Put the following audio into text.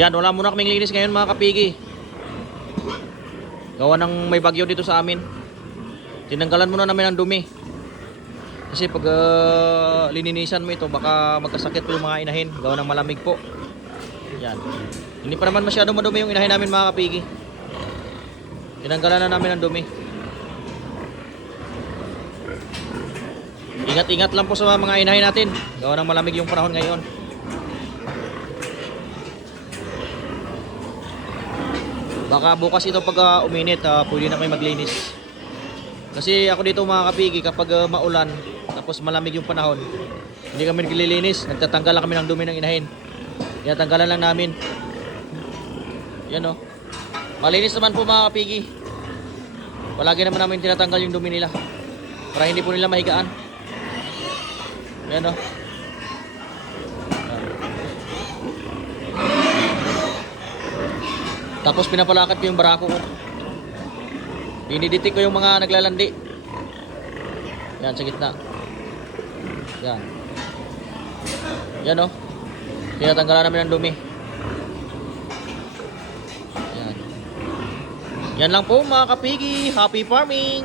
Yan, wala muna kaming linis ngayon mga kapigi. Gawa ng may bagyo dito sa amin. Tinanggalan muna namin ang dumi. Kasi pag lininisan mo ito, baka magkasakit po yung mga inahin. Gawa ng malamig po. Yan. Hindi pa naman masyado madumi yung inahin namin mga kapigi. Tinanggalan na namin ang dumi. Ingat-ingat lang po sa mga inahin natin. Gawa ng malamig yung panahon ngayon. Baka bukas ito pag uminit, pwede na kayo maglinis. Kasi ako dito mga kapigi, kapag maulan, tapos malamig yung panahon, hindi kami naglilinis. Nagtatanggal lang kami ng dumi ng inahin. Tinatanggalan lang namin. Yan o. Malinis naman po mga kapigi. Palagi naman namin tinatanggal yung dumi nila para hindi po nila mahigaan. Yan o. Tapos pinapalakat ko yung barako ko. Diniditik ko yung mga naglalandi. Yan sa gitna. Yan. Yan o. Tinatanggalan namin ang dumi. Yan. Yan lang po mga kapigi. Happy farming!